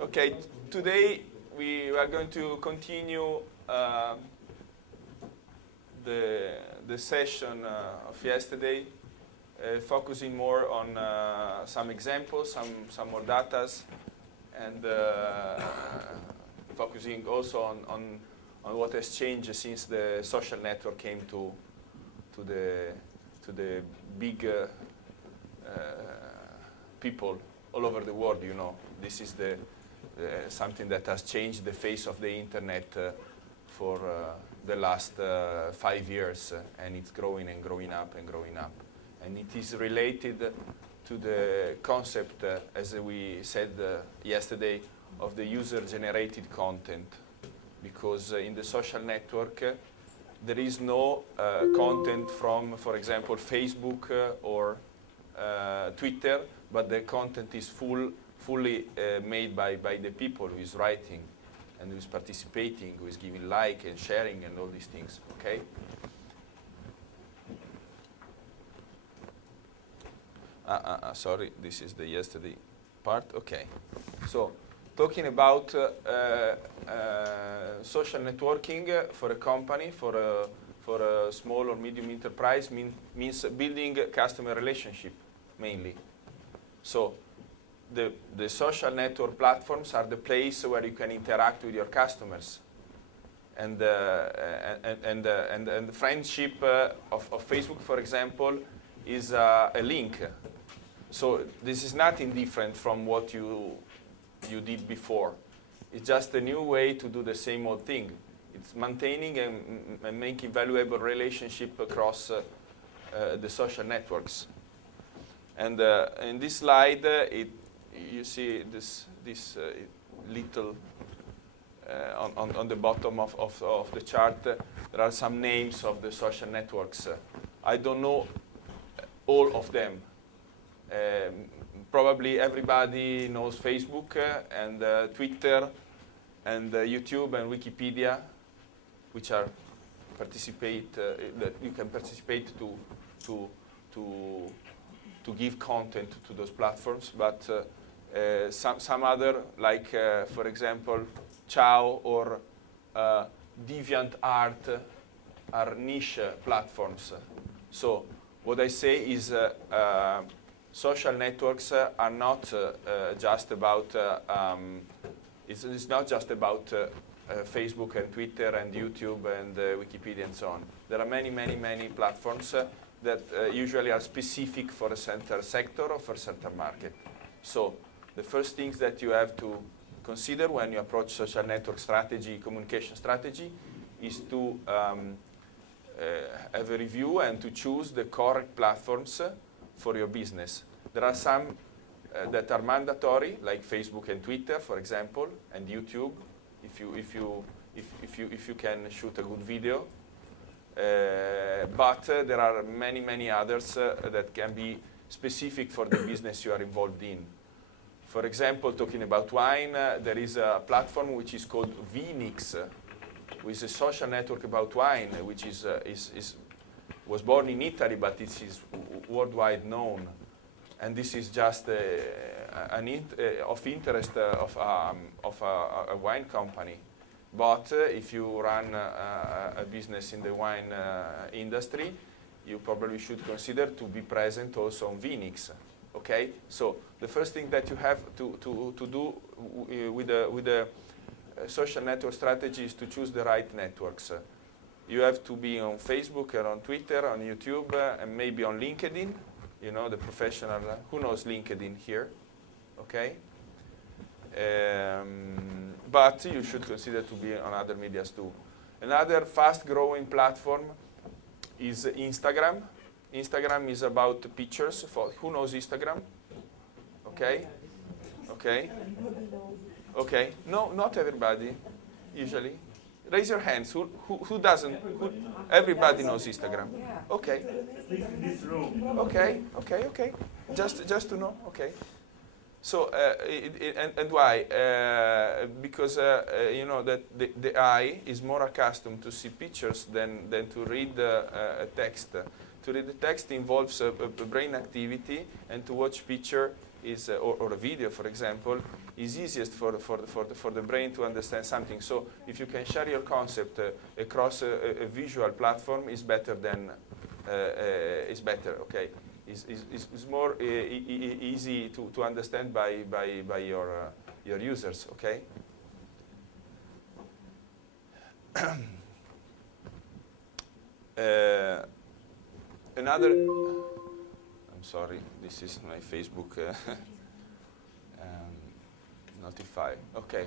Okay, today we are going to continue the session of yesterday, focusing more on some examples, some more datas, and focusing also on what has changed since the social network came to the big people all over the world. You know, this is something that has changed the face of the internet for the last 5 years, and it's growing and growing up and growing up. And it is related to the concept, as we said yesterday, of the user-generated content. Because in the social network, there is no content from, for example, Facebook or Twitter, but the content is fully made by the people who is writing and who is participating, who is giving like and sharing and all these things, okay? Sorry, this is the yesterday part, okay. So, talking about social networking for a company, for a small or medium enterprise, means building customer relationship, mainly. So, the social network platforms are the place where you can interact with your customers, and the friendship of Facebook, for example, is a link. So this is nothing different from what you did before. It's just a new way to do the same old thing. It's maintaining and making valuable relationship across the social networks. And in this slide, you see this little on the bottom of the chart. There are some names of the social networks. I don't know all of them. Probably everybody knows Facebook and Twitter and YouTube and Wikipedia, which are that you can participate to give content to those platforms, but some other, like for example, Ciao or DeviantArt, are niche platforms. So what I say is social networks are not just about it's not just about Facebook and Twitter and YouTube and Wikipedia and so on. There are many platforms that usually are specific for a certain sector or for a certain market. So the first things that you have to consider when you approach social network strategy, communication strategy, is to have a review and to choose the correct platforms for your business. There are some that are mandatory, like Facebook and Twitter, for example, and YouTube, if you can shoot a good video. But there are many others that can be specific for the business you are involved in. For example, talking about wine, there is a platform which is called Vinix, which is a social network about wine, which was born in Italy, but it is worldwide known. And this is just of interest of a wine company. But if you run a business in the wine industry, you probably should consider to be present also on Vinix. Okay? So the first thing that you have to do with the social network strategy is to choose the right networks. You have to be on Facebook or on Twitter, on YouTube, and maybe on LinkedIn. You know, the professional, who knows LinkedIn here? Okay? But you should consider to be on other medias too. Another fast-growing platform is Instagram. Instagram is about pictures. Who knows Instagram? Okay? Okay? Okay. No, not everybody, usually. Raise your hands. Who doesn't? Everybody knows Instagram. Okay. Okay. Just to know. Okay. So and why? Because you know that the eye is more accustomed to see pictures than to read a text. To read the text involves a brain activity, and to watch picture is or a video, for example, is easiest for the brain to understand something. So if you can share your concept across a visual platform, is better than is better. Okay, is more easy to understand by your users. Okay. Another. I'm sorry. This is my Facebook. Notify. Okay.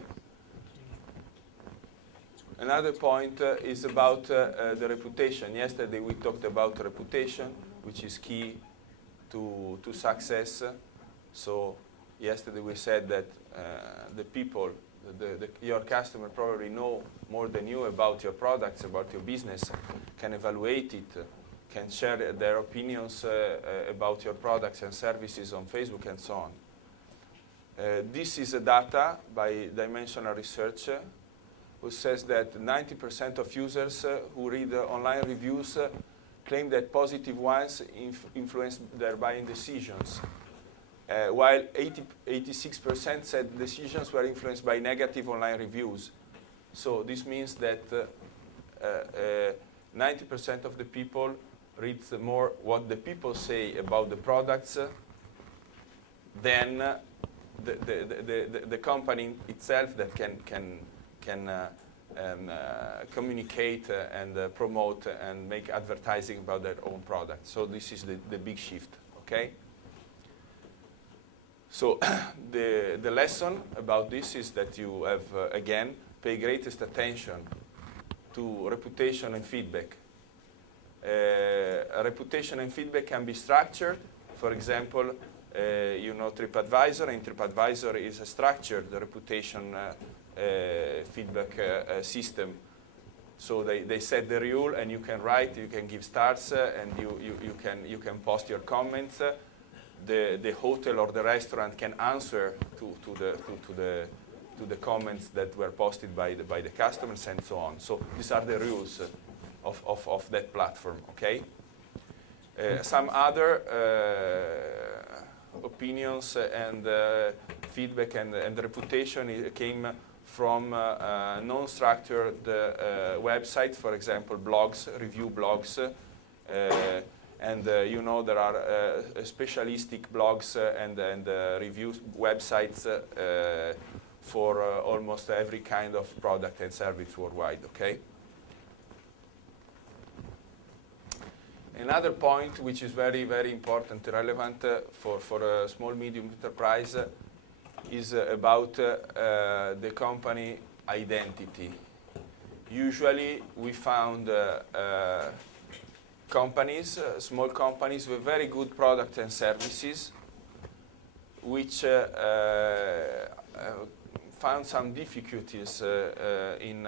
Another point is about the reputation. Yesterday we talked about reputation, which is key to success. So yesterday we said that the people, your customer probably know more than you about your products, about your business, can evaluate it, can share their opinions about your products and services on Facebook and so on. This is a data by Dimensional Research who says that 90% of users who read online reviews claim that positive ones influence their buying decisions, while 86% said decisions were influenced by negative online reviews. So this means that 90% of the people read more what the people say about the products than the company itself that can communicate and promote and make advertising about their own product. So this is the big shift, okay? So the lesson about this is that you have, again, pay greatest attention to reputation and feedback. Reputation and feedback can be structured. For example, you know TripAdvisor, and TripAdvisor is a structured reputation feedback system. So they set the rule, and you can write, you can give stars, and you can post your comments. The hotel or the restaurant can answer to the comments that were posted by the customers and so on. So these are the rules of that platform. Okay. Some other opinions and feedback and reputation came from non-structured websites, for example, blogs, review blogs, and you know there are specialistic blogs and review websites for almost every kind of product and service worldwide. Okay. Another point which is very, very important, relevant for a small, medium enterprise is about the company identity. Usually we found companies, small companies with very good products and services, which found some difficulties in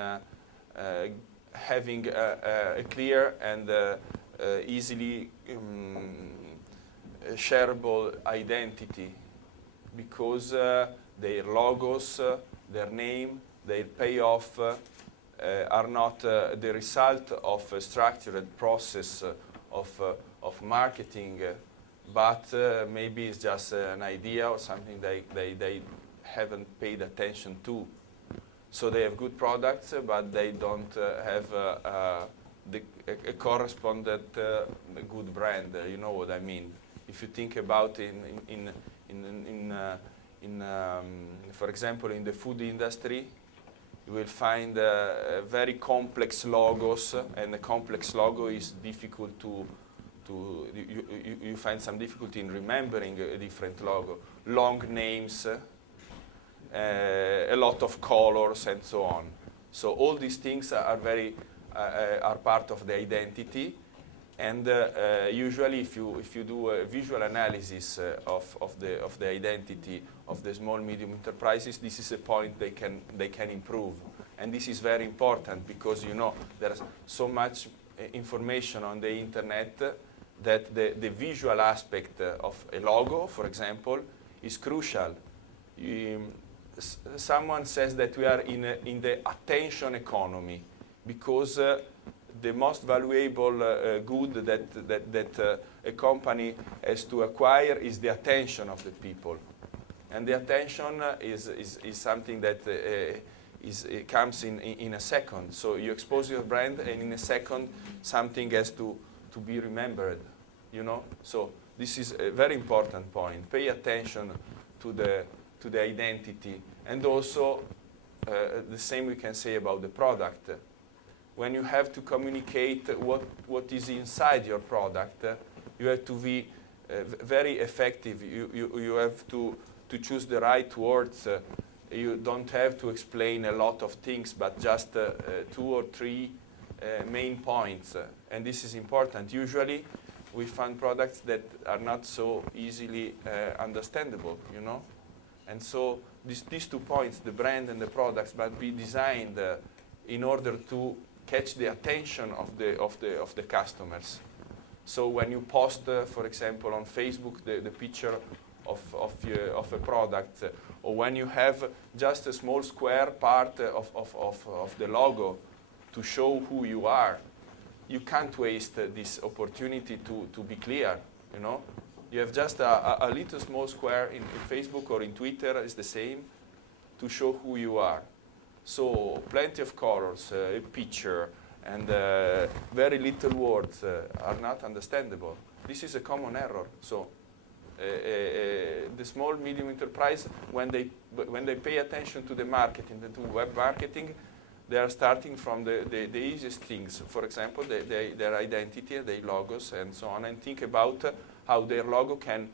having a clear and easily shareable identity, because their logos, their name, their payoff are not the result of a structured process of marketing, but maybe it's just an idea or something they haven't paid attention to. So they have good products, but they don't have a correspondent good brand. You know what I mean? If you think about for example, in the food industry, you will find very complex logos, and a complex logo is difficult you find some difficulty in remembering a different logo. Long names, a lot of colors, and so on. So all these things are part of the identity, and usually if you do a visual analysis of the identity of the small medium enterprises, this is a point they can improve, and this is very important because you know there's so much information on the internet that the visual aspect of a logo, for example, is crucial. Someone says that we are in the attention economy, because the most valuable good that a company has to acquire is the attention of the people. And the attention is something that it comes in a second. So you expose your brand, and in a second, something has to be remembered, you know? So this is a very important point. Pay attention to the identity. And also, the same we can say about the product. When you have to communicate what is inside your product, you have to be very effective. You have to choose the right words. You don't have to explain a lot of things, but just 2 or 3 main points. And this is important. Usually, we find products that are not so easily understandable, you know? And so these 2 points, the brand and the products, must be designed in order to catch the attention of the customers. So when you post, for example, on Facebook, the picture of a product, or when you have just a small square part of the logo to show who you are, you can't waste this opportunity to be clear, you know? You have just a little small square in Facebook or in Twitter, is the same, to show who you are. So plenty of colors, a picture, and very little words are not understandable. This is a common error. So the small, medium enterprise, when they pay attention to the marketing, to web marketing, they are starting from the easiest things. For example, their identity, their logos, and so on, and think about how their logo can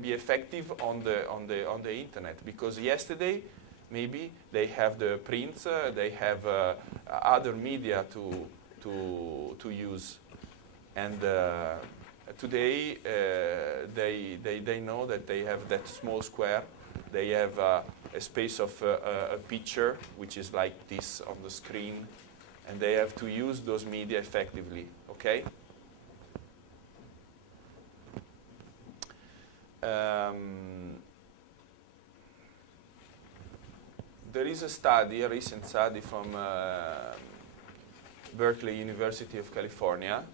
be effective on the internet. Because yesterday, maybe they have the prints, they have other media to use, and today they know that they have that small square. They have a space of a picture, which is like this on the screen, and they have to use those media effectively, okay? There is a study, a recent study from Berkeley University of California.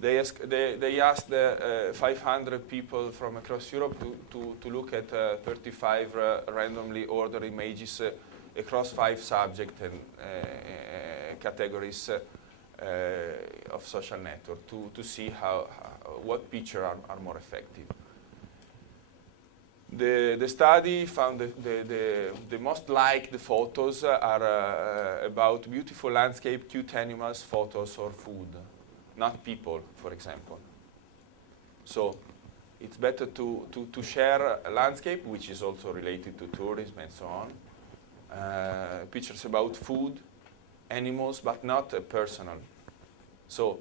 They asked 500 people from across Europe to look at 35 randomly ordered images across 5 subjects and categories of social network to see what pictures are more effective. The study found that the most liked photos are about beautiful landscape, cute animals, photos, or food, not people, for example. So it's better to share a landscape, which is also related to tourism and so on, pictures about food, animals, but not personal. So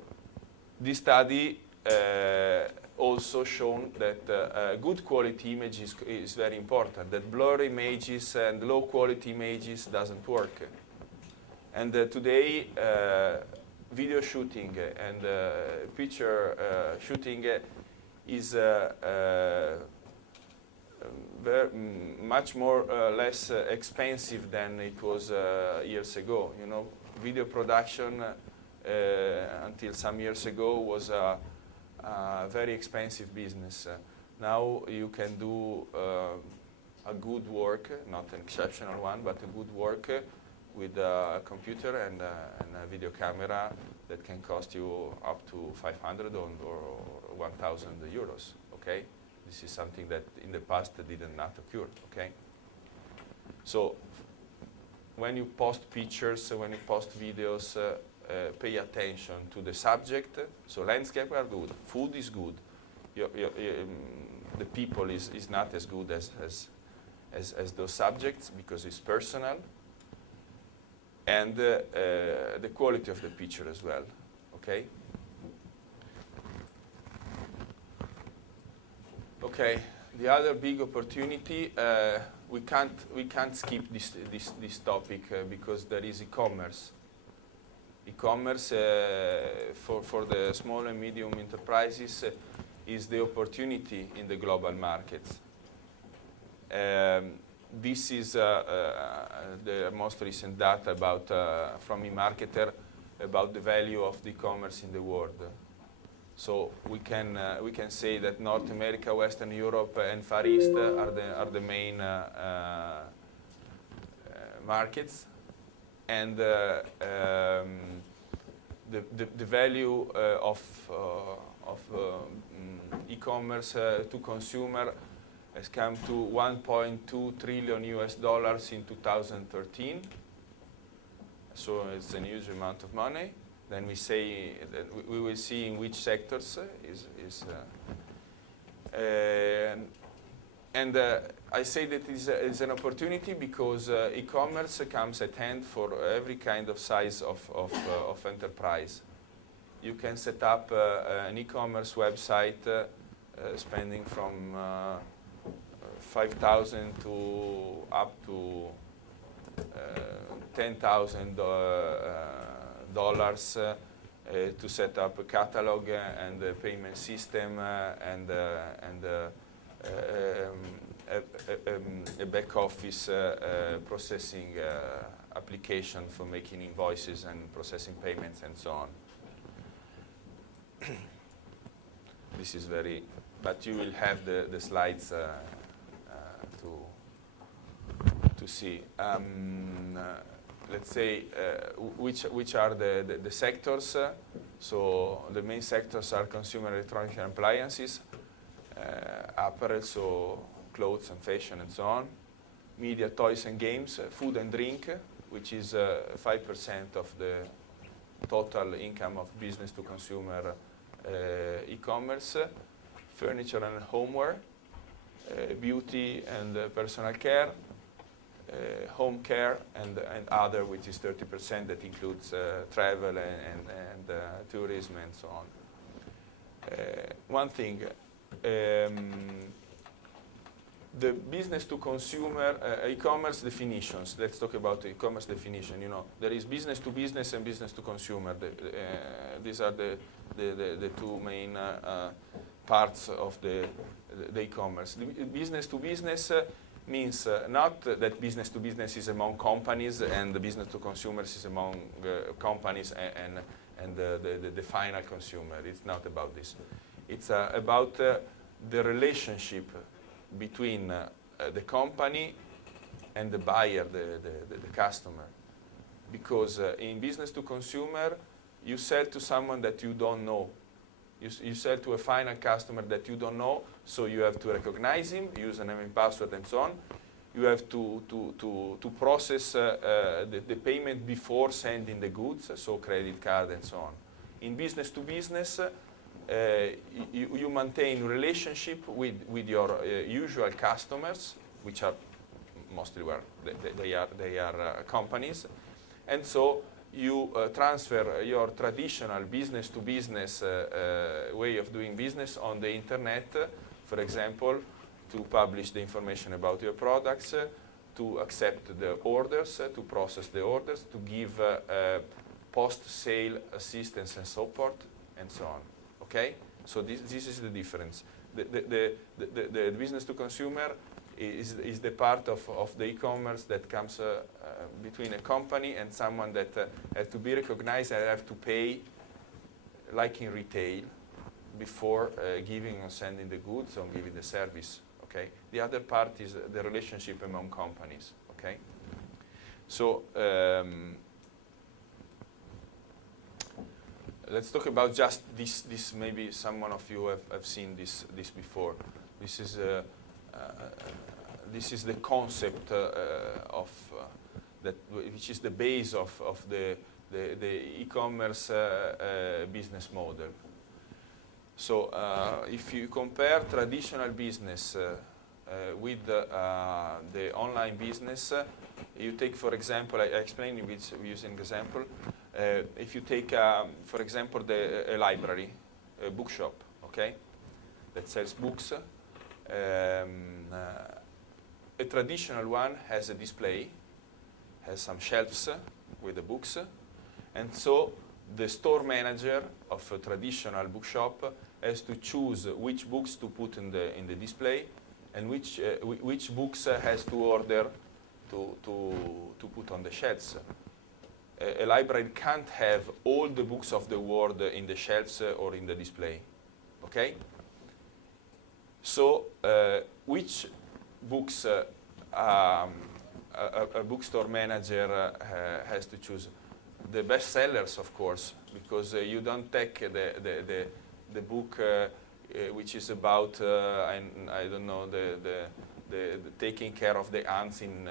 this study also shown that good quality image is very important, that blurry images and low quality images doesn't work. And today, video shooting and picture shooting is much more less expensive than it was years ago. You know, video production until some years ago was a very expensive business. Now you can do a good work, not an exceptional one, but a good work with a computer and a video camera that can cost you up to 500 or 1,000 euros, okay? This is something that in the past did not occur, okay? So when you post pictures, when you post videos, pay attention to the subject. So landscape are good, food is good. The people is not as good as those subjects because it's personal. And the quality of the picture as well, okay? Okay, the other big opportunity, we can't skip this topic because there is e-commerce. E-commerce for the small and medium enterprises is the opportunity in the global markets. This is the most recent data about from eMarketer about the value of the e-commerce in the world. So we can say that North America, Western Europe, and Far East are the main markets, and the value of e-commerce to consumer has come to 1.2 trillion US dollars in 2013. So it's a huge amount of money. Then we say that we will see in which sectors I say that is an opportunity because e-commerce comes at hand for every kind of size of enterprise. You can set up an e-commerce website spending from 5,000 to up to $10,000 to set up a catalog and a payment system and a back office processing application for making invoices and processing payments and so on. This is very, but you will have the slides to see. Let's say which are the sectors. So the main sectors are consumer electronic appliances, apparel, so clothes and fashion and so on, media, toys and games, food and drink, which is 5% of the total income of business to consumer e-commerce, furniture and homeware, beauty and personal care, home care, and other, which is 30%, that includes travel and tourism and so on. One thing, the business to consumer e-commerce definitions. Let's talk about e-commerce definition. You know, there is business to business and business to consumer. These are the two main parts of the e-commerce. Business to business means not that business to business is among companies and the business to consumers is among companies and the final consumer. It's not about this. It's about the relationship between the company and the buyer, the customer. Because in business to consumer, you sell to someone that you don't know. You sell to a final customer that you don't know, so you have to recognize him, username and password and so on. You have to process the payment before sending the goods, so credit card and so on. In business to business, you maintain relationship with your usual customers, which are mostly where they are companies, and so you transfer your traditional business-to-business way of doing business on the internet, for example, to publish the information about your products, to accept the orders, to process the orders, to give post-sale assistance and support, and so on. Okay? So this is the difference. The business-to-consumer is the part of the e-commerce that comes between a company and someone that has to be recognized and have to pay, like in retail, before giving or sending the goods or giving the service. Okay. The other part is the relationship among companies. Okay. So let's talk about just this. Maybe someone of you have seen this before. This is the concept of that, which is the base of the e-commerce business model. So if you compare traditional business with the online business, you take, for example, I explain it using example. If you take, for example, a library, a bookshop, okay, that sells books. A traditional one has a display, has some shelves with the books, and so the store manager of a traditional bookshop has to choose which books to put in the display and which books has to order to put on the shelves. a library can't have all the books of the world in the shelves or in the display. Okay? So, which books a bookstore manager has to choose? The best sellers, of course, because you don't take the book which is about I don't know the taking care of the ants in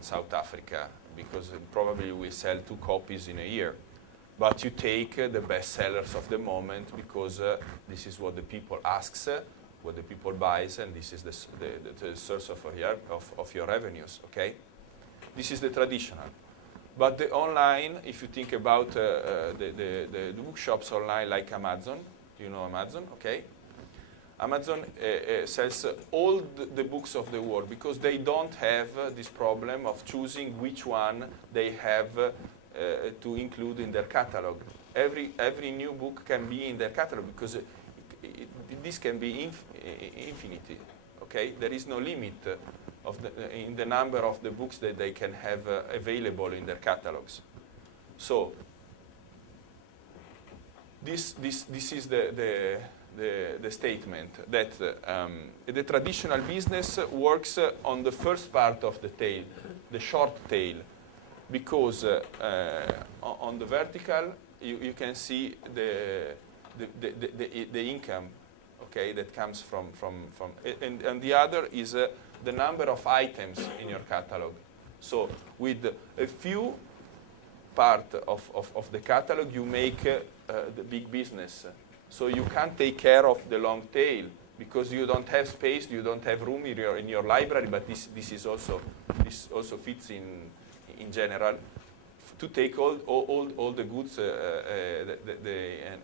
South Africa, because probably we sell 2 copies in a year. But you take the best sellers of the moment, because this is what the people asks, what the people buys, and this is the source of your revenues. Okay, this is the traditional. But the online, if you think about the bookshops online like Amazon, you know Amazon, okay? Amazon sells all the books of the world, because they don't have this problem of choosing which one they have to include in their catalog. Every new book can be in their catalog, because this can be infinity. Okay, there is no limit in the number of the books that they can have available in their catalogs. So this is the statement that the traditional business works on the first part of the tail, the short tail, because on the vertical you can see the income, okay, that comes from and the other is the number of items in your catalog. So with a few part of the catalog, you make the big business. So you can't take care of the long tail, because you don't have space, you don't have room in your library. But this also fits in general to take all the goods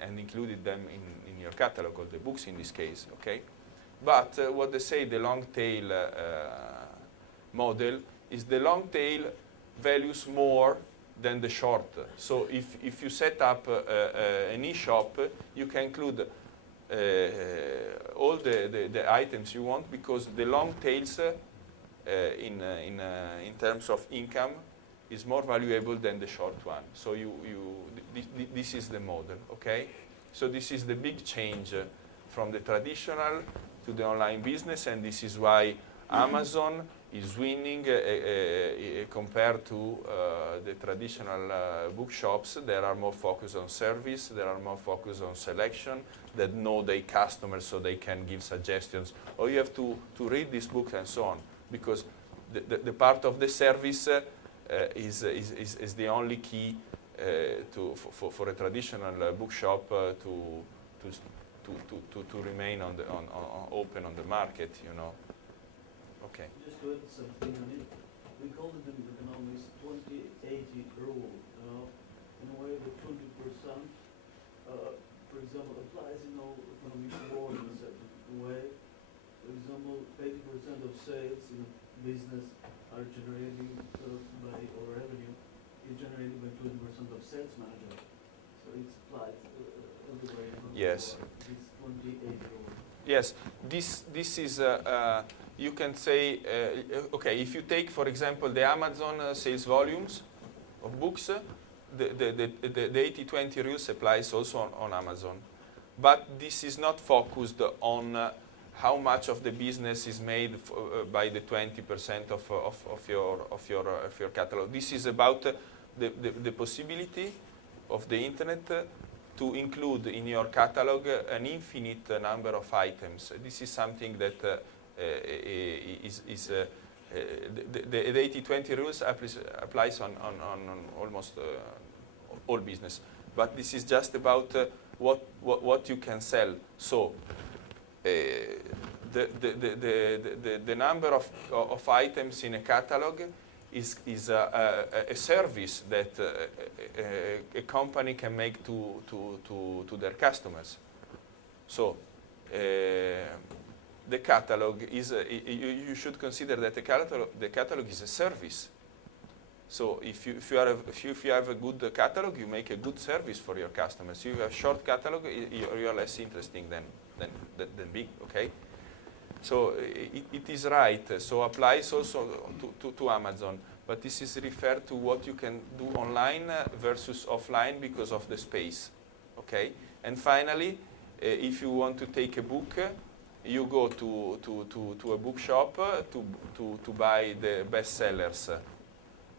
and included them in your catalog, or the books in this case. Okay, but what they say, the long tail model is the long tail values more than the short. So if you set up an e-shop, you can include all the items you want, because the long tails in terms of income is more valuable than the short one. So this is the model, okay? So this is the big change from the traditional to the online business, and this is why Amazon is winning compared to the traditional bookshops. They are more focused on service, they are more focused on selection, that know their customers so they can give suggestions. Or you have to read this book and so on, because the part of the service is the only key for a traditional bookshop to remain open on the market, you know. Okay. Just to add something on it, we call it in economics 20-80 rule. In a way, the 20%, for example, applies in all economic law in a certain way. For example, 80% of sales in a business are generated by, or revenue is generated by 20% of sales manager. So it's applied everywhere. Yes. This 20-80 rule. Yes. This is. You can say, okay, if you take, for example, the Amazon sales volumes of books, the 80-20 rules applies also on Amazon. But this is not focused on how much of the business is made by the 20% of your catalog. This is about the possibility of the internet to include in your catalog an infinite number of items. This is something that the 80-20 rules applies on almost all business, but this is just about what you can sell. So the number of items in a catalog is a service that a company can make to their customers. So the catalog is you should consider that the catalog is a service. So if you have a good catalog, you make a good service for your customers. If you have a short catalog, you are less interesting than big. Okay. So it is right. So applies also to Amazon. but this is referred to what you can do online versus offline because of the space. Okay? And finally, if you want to take a book, you go to a bookshop to buy the bestsellers.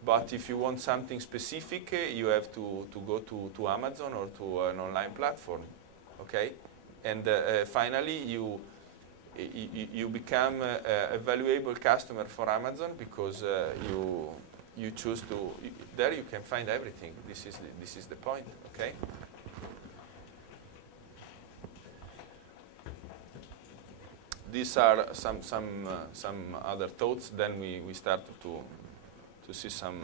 But if you want something specific, you have to go to Amazon or to an online platform. Okay? And finally, you become a valuable customer for Amazon because you choose to. There you can find everything. This is the point. Okay. These are some other thoughts. Then we start to see some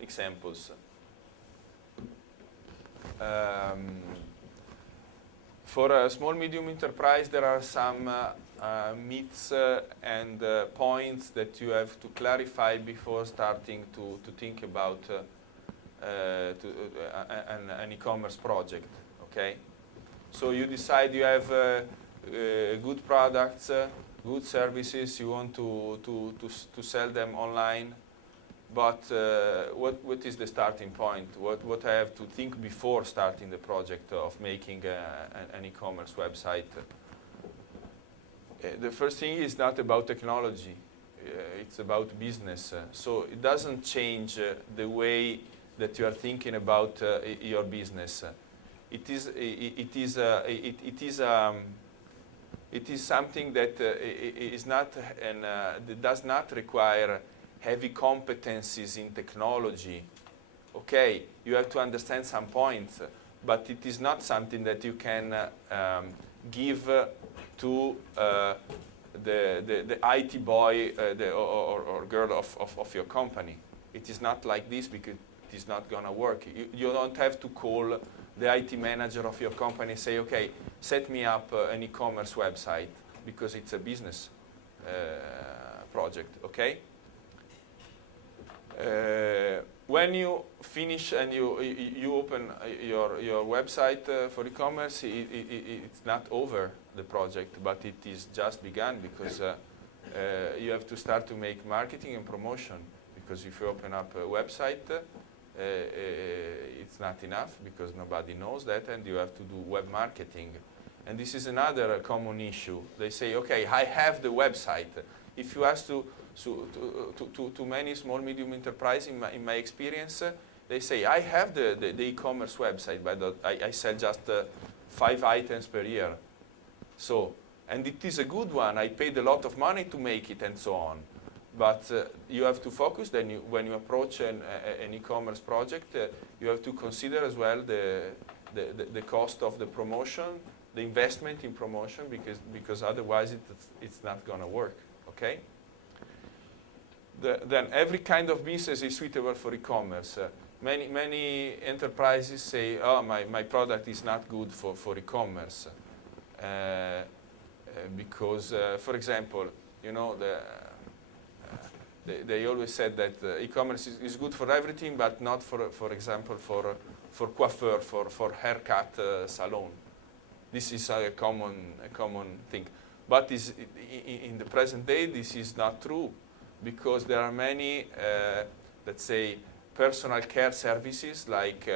examples. For a small medium enterprise, there are some myths and points that you have to clarify before starting to think about an e-commerce project. Okay, so you decide you have good products, good services. You want to sell them online. But what is the starting point? What I have to think before starting the project of making an e-commerce website? The first thing is not about technology. It's about business. So it doesn't change the way that you are thinking about your business. It is something that is not that does not require heavy competencies in technology. Okay, you have to understand some points, but it is not something that you can give to the IT boy or girl of your company. It is not like this because it is not going to work. You don't have to call the IT manager of your company and say, okay, set me up an e-commerce website, because it's a business project, okay? When you finish and you open your website for e-commerce, it's not over the project, but it is just begun, because you have to start to make marketing and promotion. Because if you open up a website, it's not enough, because nobody knows that, and you have to do web marketing. And this is another common issue. They say, okay, I have the website. If you ask to many small, medium enterprises, in my experience, they say, I have the e-commerce website, but I sell just 5 items per year. So, and it is a good one. I paid a lot of money to make it, and so on. But you have to focus. Then, when you approach an e-commerce project, you have to consider as well the cost of the promotion, the investment in promotion, because otherwise it's not going to work. Okay. Then every kind of business is suitable for e-commerce. Many enterprises say, oh, my product is not good for e-commerce. Because, for example, you know, they always said that e-commerce is good for everything, but not for example, for coiffeur, for haircut salon. This is a common thing. But in the present day, this is not true, because there are many, let's say, personal care services like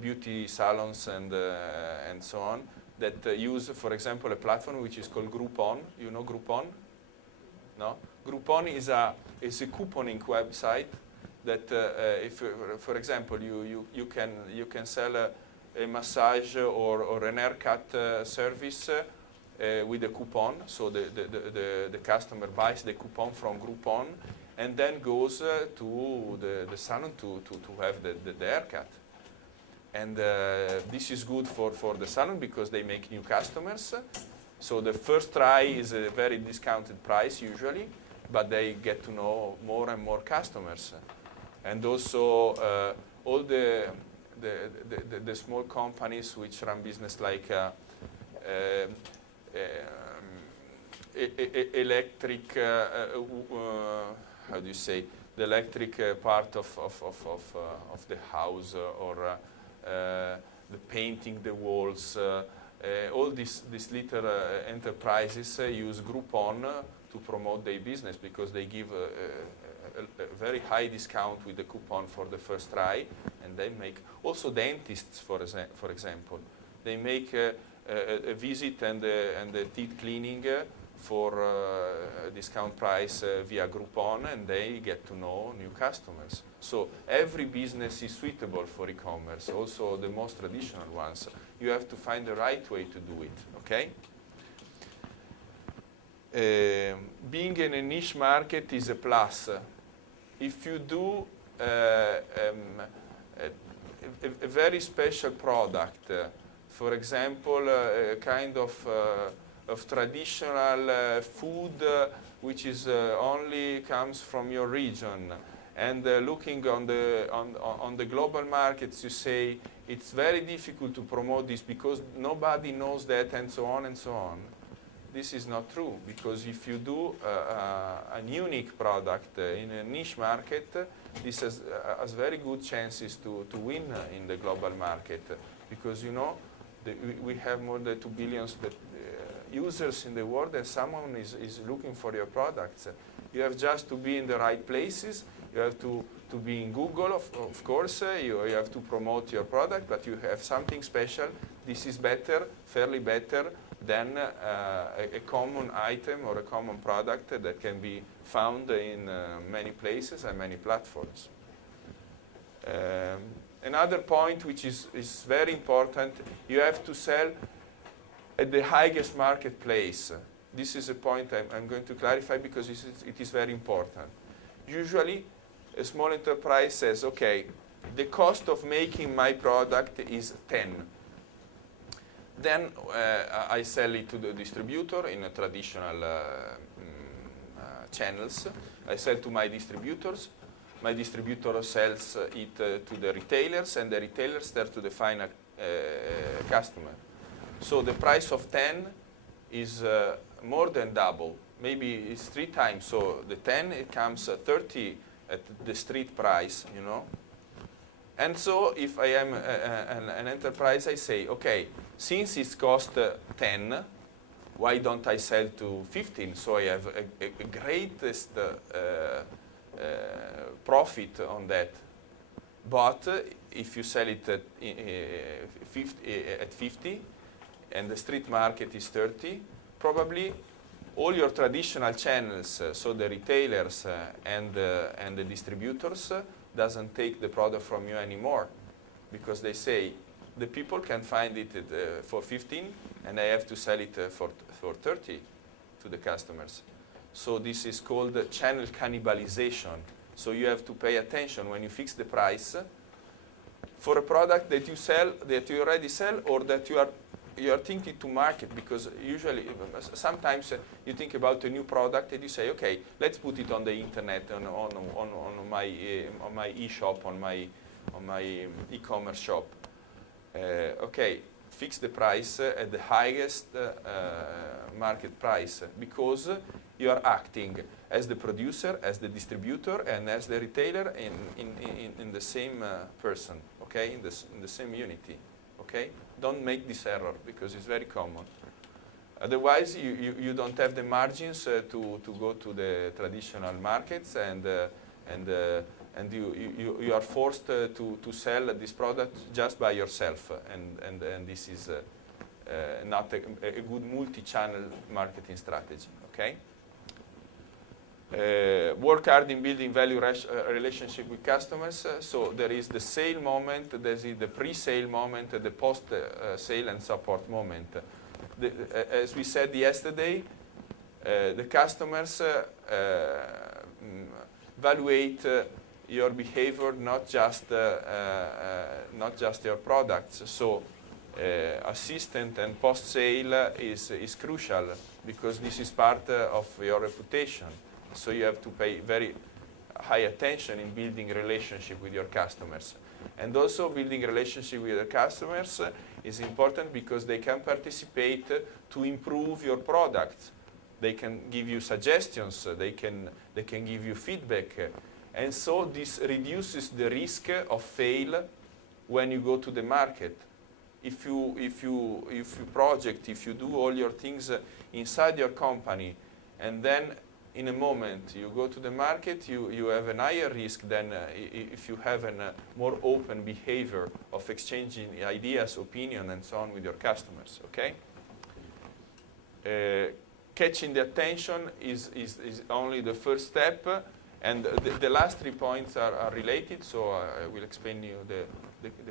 beauty salons and so on, that use, for example, a platform which is called Groupon. You know Groupon? No? Groupon is a couponing website that, if, for example, you can sell a massage or an haircut service with a coupon. So the customer buys the coupon from Groupon and then goes to the salon to have the haircut. And this is good for the salon because they make new customers. So the first try is a very discounted price usually, but they get to know more and more customers. And also all the small companies which run business like electric, how do you say, the electric part of the house, or the painting the walls. All these little enterprises use Groupon to promote their business, because they give a very high discount with the coupon for the first try, and they make, also dentists, for example, they make a visit and the teeth cleaning for a discount price via Groupon, and they get to know new customers. So every business is suitable for e-commerce, also the most traditional ones. You have to find the right way to do it, okay? Being in a niche market is a plus. If you do a very special product, for example, a kind of traditional food which is only comes from your region, and looking on the global markets, you say it's very difficult to promote this because nobody knows that, and so on and so on. This is not true, because if you do a unique product in a niche market, this has very good chances to win in the global market, because you know we have more than 2 billion users in the world, and someone is looking for your products. You have just to be in the right places. You have to be in Google, of course. You have to promote your product, but you have something special. This is better, fairly better than a common item or a common product that can be found in many places and many platforms. Another point which is very important, you have to sell at the highest marketplace. This is a point I'm going to clarify because it is very important. Usually, a small enterprise says, okay, the cost of making my product is 10. Then I sell it to the distributor in a traditional channels. I sell to my distributors. My distributor sells it to the retailers, and the retailers sell to the final customer. So the price of 10 is more than double. Maybe it's 3 times. So the 10, it comes 30 at the street price, you know. And so if I am an enterprise, I say, okay, since it costs 10, why don't I sell to 15? So I have a greatest profit on that. But if you sell it at 50 and the street market is 30, probably all your traditional channels, so the retailers and the distributors, doesn't take the product from you anymore, because they say the people can find it for 15 and I have to sell it for 30 to the customers. So this is called channel cannibalization. So you have to pay attention when you fix the price for a product that you sell, that you already sell, or that you are thinking to market, because usually, sometimes you think about a new product and you say, okay, let's put it on the internet, on my e-shop, on my e-commerce shop. Okay, fix the price at the highest market price, because you are acting as the producer, as the distributor, and as the retailer in the same person, okay, in the same unity, okay? Don't make this error, because it's very common. Otherwise, you don't have the margins to go to the traditional markets, and you are forced to sell this product just by yourself, and this is not a good multi-channel marketing strategy, okay? Work hard in building value relationship with customers. So there is the sale moment, there is the pre-sale moment, the post-sale and support moment. As we said yesterday, the customers evaluate your behavior, not just your products. So assistant and post-sale is crucial, because this is part of your reputation. So you have to pay very high attention in building relationship with your customers. And also building relationship with your customers is important, because they can participate to improve your products. They can give you suggestions, they can give you feedback. And so this reduces the risk of fail when you go to the market. If you do all your things inside your company, and then in a moment you go to the market, you have a higher risk than if you have a more open behavior of exchanging ideas, opinion, and so on with your customers, okay? Catching the attention is only the first step, and the last 3 points are related, so I will explain you the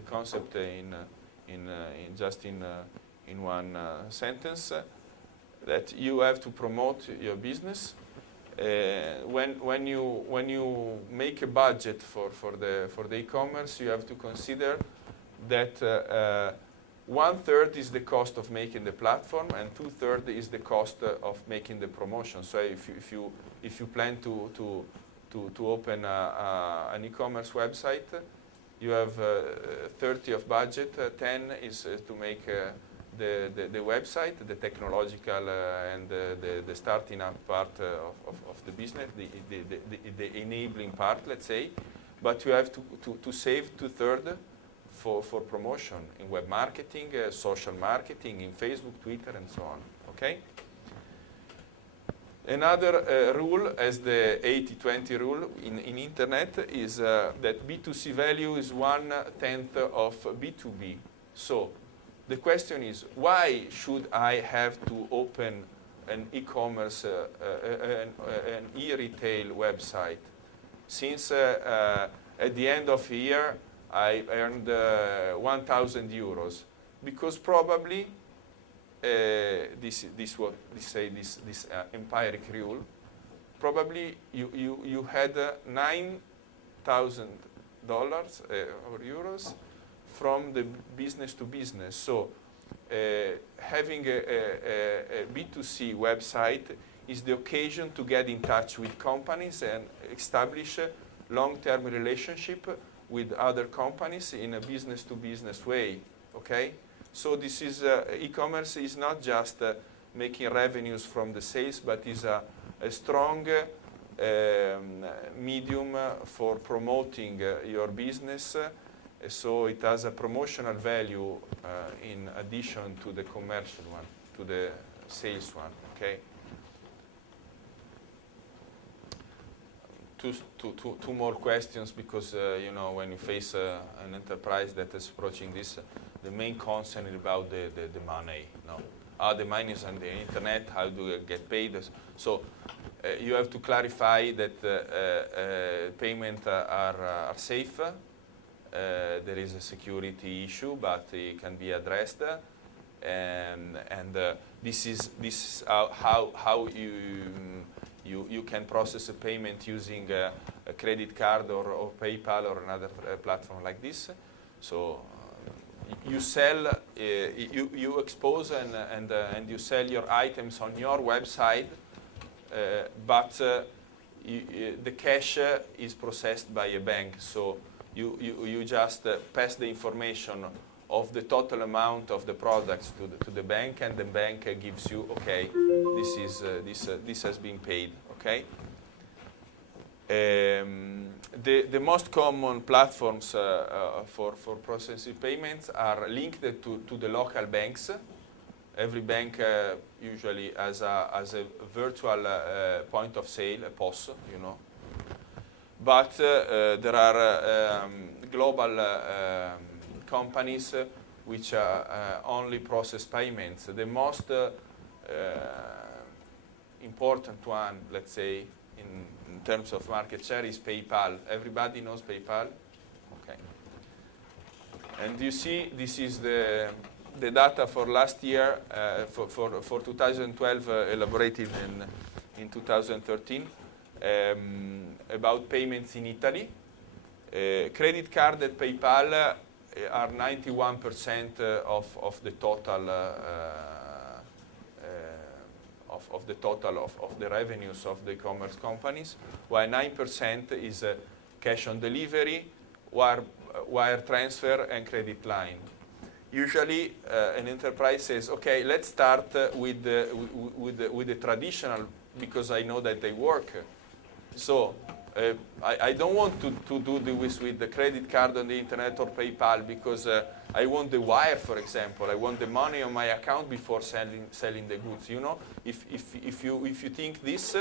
concept in one sentence. That you have to promote your business. When you make a budget for the e-commerce, you have to consider that 1/3 is the cost of making the platform, and 2/3 is the cost of making the promotion. So if you plan to open an e-commerce website, you have 30 of budget. 10 is to make the website, the technological and the starting up part of the business, the enabling part, let's say. But you have to save 2/3 for promotion in web marketing, social marketing, in Facebook, Twitter, and so on. Okay. Another rule, as the 80-20 rule in internet, is that B2C value is 1/10 of B2B. So the question is, why should I have to open an e-commerce, an e-retail website? Since at the end of the year, I earned 1,000 euros, because probably this empiric rule. Probably you had $9,000 or euros from the business to business. So having a B2C website is the occasion to get in touch with companies and establish a long-term relationship with other companies in a business-to-business way, okay? So this is, e-commerce is not just making revenues from the sales, but is a strong medium for promoting your business. So it has a promotional value in addition to the commercial one, to the sales one, okay? Two more questions, because you know, when you face an enterprise that is approaching this, the main concern is about the money. No, the money is on the internet. How do you get paid? So you have to clarify that payments are safe. There is a security issue, but it can be addressed, and this is how you can process a payment using a credit card or PayPal or another platform like this. So you sell, you expose and you sell your items on your website, but the cash is processed by a bank. So you just pass the information of the total amount of the products to the bank, and the bank gives you, okay, this has been paid, okay? The most common platforms for processing payments are linked to the local banks. Every bank usually has a virtual point of sale, a POS, you know. But there are global companies which only process payments. The most important one, let's say, in terms of market share is PayPal. Everybody knows PayPal? Okay. And you see, this is the data for last year, for 2012, elaborated in 2013, about payments in Italy. Credit card at PayPal are 91% of the total of the revenues of the e-commerce companies, while 9% is cash on delivery, wire transfer, and credit line. Usually, an enterprise says, "Okay, let's start with the traditional, because I know that they work. So I don't want to do this with the credit card on the internet or PayPal, because I want the wire, for example. I want the money on my account before selling the goods. You know, if you think this,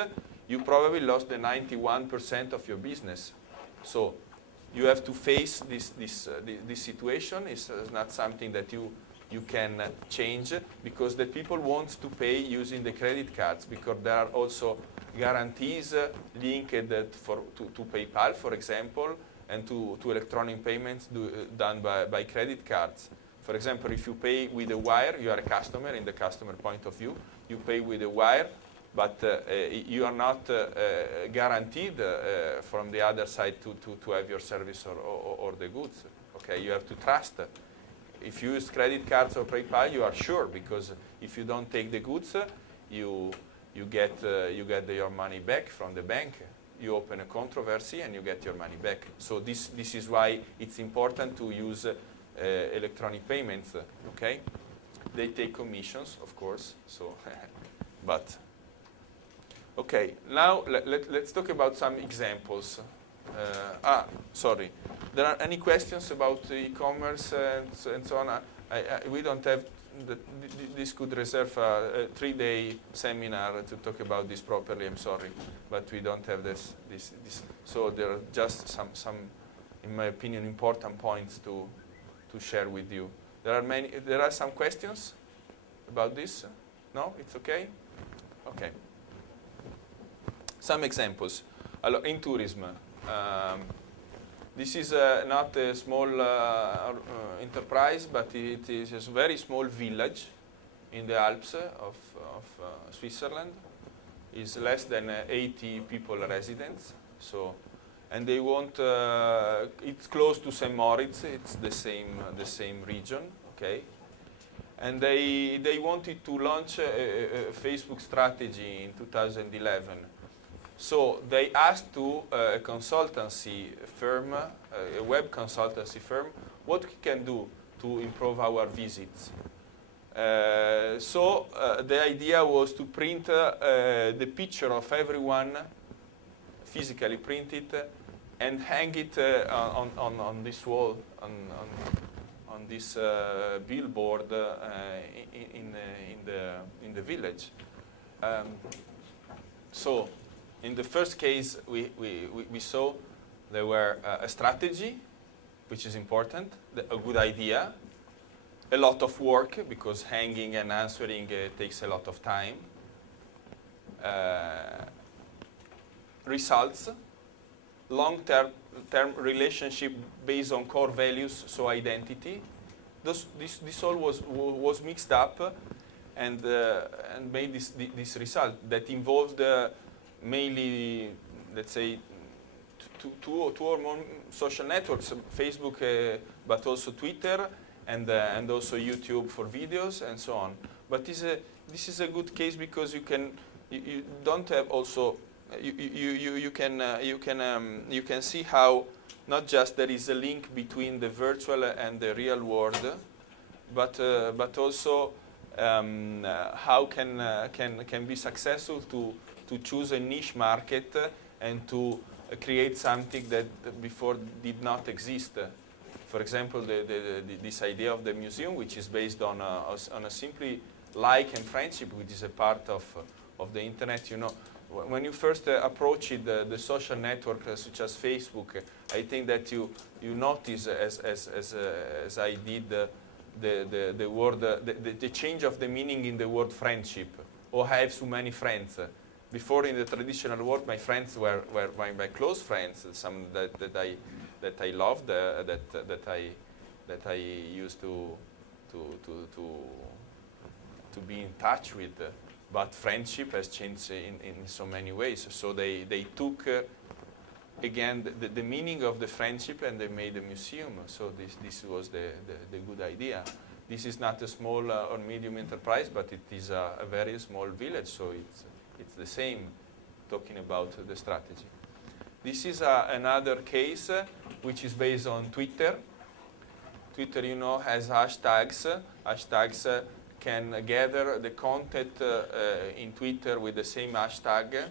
you probably lost the 91% of your business. So you have to face this situation. It's not something that you can change, because the people want to pay using the credit cards, because there are also guarantees linked to PayPal, for example, and to electronic payments done by credit cards. For example, if you pay with a wire, you are a customer in the customer point of view, you pay with a wire, but you are not guaranteed from the other side to have your service or the goods. Okay, you have to trust. If you use credit cards or PayPal, you are sure, because if you don't take the goods, you get your money back from the bank. You open a controversy and you get your money back. So this is why it's important to use electronic payments. Okay, they take commissions, of course. So, but okay. Now let's talk about some examples. Sorry. There are any questions about e-commerce and so on? We don't have. This could reserve a 3-day seminar to talk about this properly. I'm sorry, but we don't have this. So there are just some, in my opinion, important points to share with you. There are some questions about this. No, it's okay. Okay. Some examples. In tourism. This is not a small enterprise, but it is a very small village in the Alps of Switzerland. It's less than 80 people residents. So, and they want. It's close to St. Moritz. It's the same region. Okay, and they wanted to launch a Facebook strategy in 2011. So they asked to a consultancy firm, a web consultancy firm, what we can do to improve our visits. So the idea was to print the picture of everyone, physically print it, and hang it on this wall, on this billboard in the village. So. In the first case, we saw there were a strategy, which is important, a good idea, a lot of work, because hanging and answering takes a lot of time. Results, long-term relationship based on core values, so identity. This all was mixed up and made this result that involved mainly, let's say, two or more social networks, Facebook, but also Twitter, and also YouTube for videos and so on. But this is a good case because you don't have also you can see how not just there is a link between the virtual and the real world, but also how can be successful to choose a niche market and to create something that before did not exist. For example, this idea of the museum, which is based on a simply like and friendship, which is a part of the internet. You know, when you first approach the social network such as Facebook, I think that you notice as I did the word the change of the meaning in the word friendship. Or I have so many friends. Before, in the traditional world, my friends were my close friends, some that I loved, that I used to be in touch with. But friendship has changed in so many ways. So they took again the meaning of the friendship and they made a museum. So this was the good idea. This is not a small or medium enterprise, but it is a very small village. So it's the same, talking about the strategy. This is another case which is based on Twitter. Twitter, you know, has hashtags. Hashtags can gather the content in Twitter with the same hashtag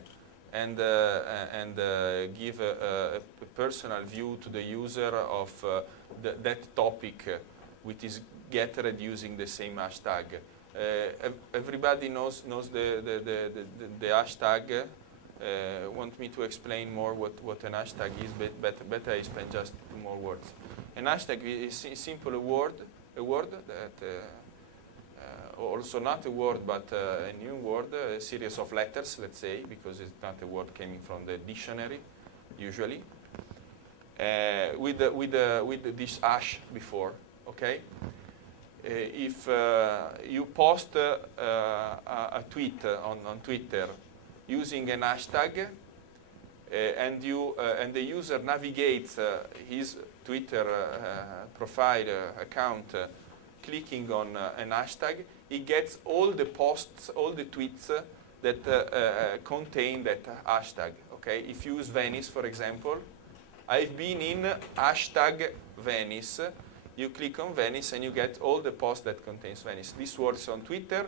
and give a personal view to the user of that topic, which is gathered using the same hashtag. Everybody knows the hashtag want me to explain more what an hashtag is, but better I spend just 2 more words. An hashtag is simple a word that also not a word but a new word, a series of letters, let's say, because it's not a word coming from the dictionary usually, with this hash before. Okay. If you post a tweet on Twitter using an hashtag, and the user navigates his Twitter profile account, clicking on an hashtag, he gets all the posts, all the tweets that contain that hashtag. Okay, if you use Venice, for example, I've been in hashtag Venice. You click on Venice and you get all the posts that contains Venice. This works on Twitter,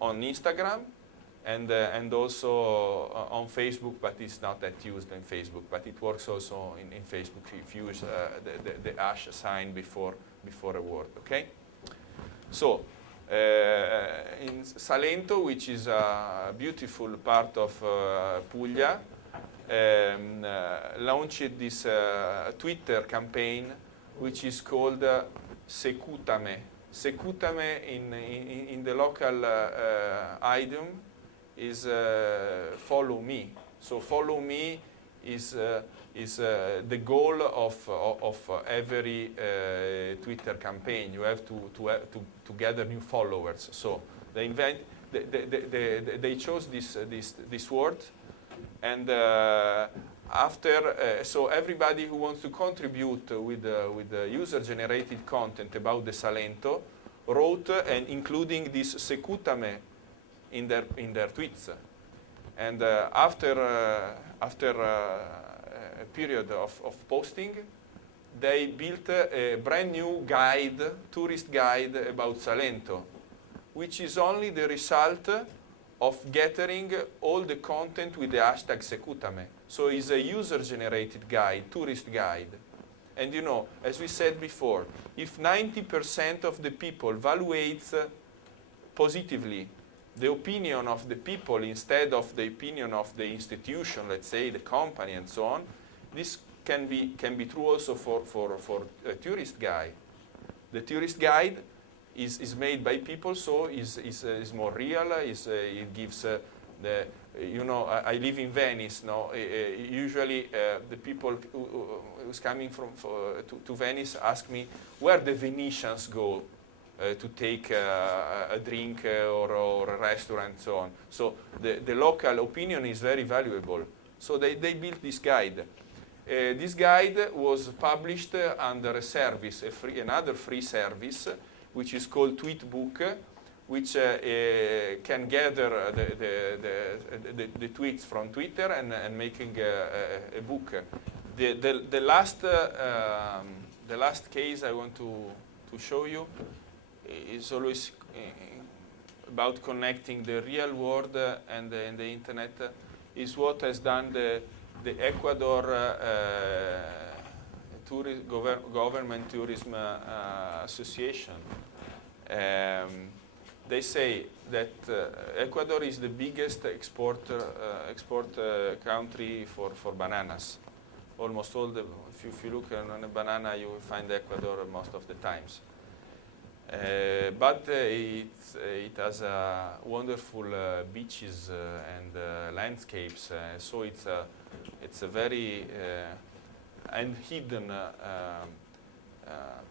on Instagram, and also on Facebook, but it's not that used in Facebook. But it works also in Facebook if you use the hash sign before a word. Okay. So in Salento, which is a beautiful part of Puglia, launched this Twitter campaign, which is called Secutame. Secutame in the local idiom is follow me. So follow me is the goal of every Twitter campaign. You have to gather new followers. So they chose this word, and so everybody who wants to contribute with the user-generated content about the Salento wrote, and including this Secutame in their tweets. And after a period of posting, they built a brand new guide, tourist guide about Salento, which is only the result of gathering all the content with the hashtag Secutame. So it's a user-generated guide, tourist guide. And you know, as we said before, if 90% of the people evaluates positively the opinion of the people instead of the opinion of the institution, let's say the company and so on, this can be true also for a tourist guide. The tourist guide is made by people, so is more real. It gives I live in Venice. No, usually the people who's coming to Venice ask me where the Venetians go to take a drink or a restaurant and so on. So the local opinion is very valuable. So they built this guide. This guide was published under a service, another free service, which is called Tweetbook, which can gather the tweets from Twitter and making a book. The last case I want to show you is always about connecting the real world and the internet. Is what has done the Ecuador Government Tourism Association. They say that Ecuador is the biggest export country for bananas. Almost all if you look on a banana, you will find Ecuador most of the times. But it has wonderful beaches and landscapes. So it's a very and hidden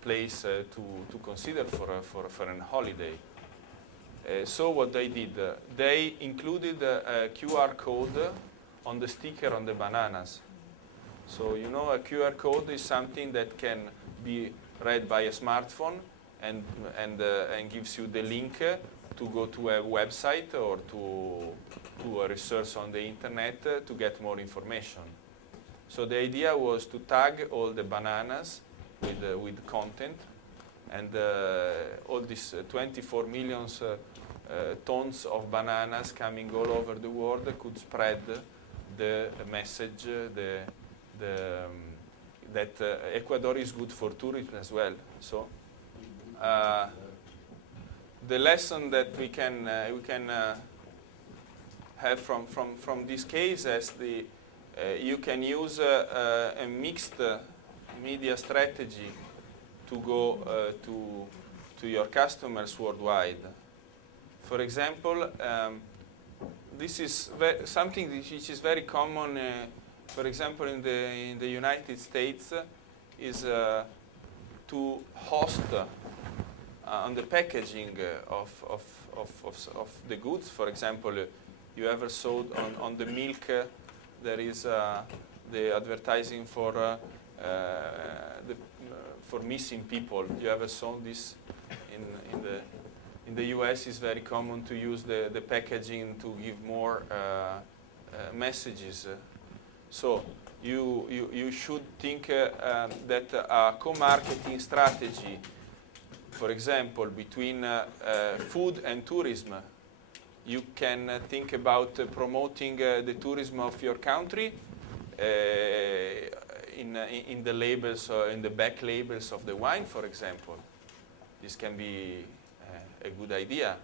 place to consider for a holiday. So what they did, they included a QR code on the sticker on the bananas. So you know, a QR code is something that can be read by a smartphone and gives you the link to go to a website or to a research on the internet to get more information. So the idea was to tag all the bananas with content, and all these 24 million tons of bananas coming all over the world could spread the message that Ecuador is good for tourism as well. So the lesson that we can have from this case as you can use a mixed media strategy to go to your customers worldwide. For example, this is something which is very common. For example, in the United States, is to host on the packaging of the goods. For example, you ever saw on the milk there is the advertising for missing people. You ever saw this in the US? It's very common to use the packaging to give more messages. So you should think that a co-marketing strategy, for example, between food and tourism, you can think about promoting the tourism of your country in the labels, in the back labels of the wine, for example. This can be a good idea.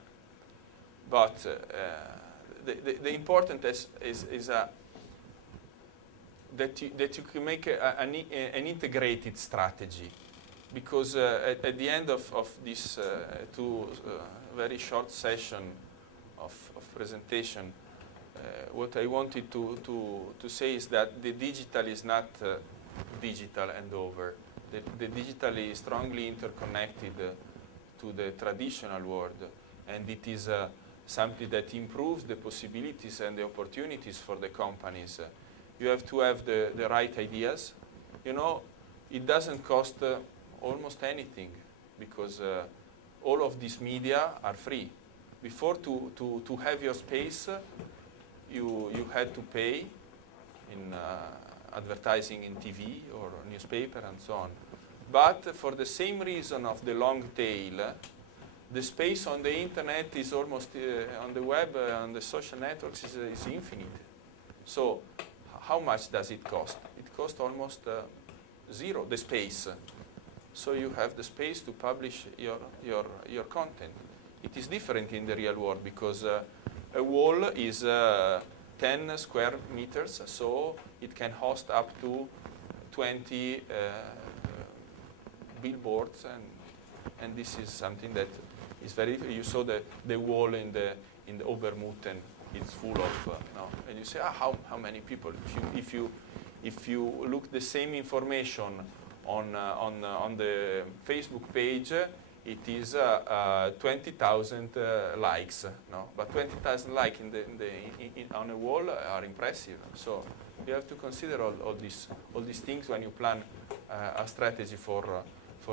But the important is that you can make an integrated strategy, because at the end of this very short session of presentation, what I wanted to say is that the digital is not digital and over. The digital is strongly interconnected to the traditional world, and it is something that improves the possibilities and the opportunities for the companies. You have to have the right ideas. You know, it doesn't cost almost anything, because all of these media are free. Before, to have your space, you had to pay in advertising in TV or newspaper and so on. But for the same reason of the long tail, the space on the internet is almost, on the web, on the social networks, is infinite. So how much does it cost? It costs almost zero, the space. So you have the space to publish your content. It is different in the real world, because a wall is 10 square meters, so it can host up to 20 billboards, and this is something that is very. You saw the wall in the Obermuten. It's full of no, and you say, how many people? If you look the same information on the Facebook page, it is 20,000 likes. No, but 20,000 likes on a wall are impressive. So you have to consider all these things when you plan a strategy for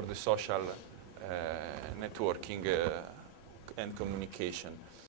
the social networking and communication.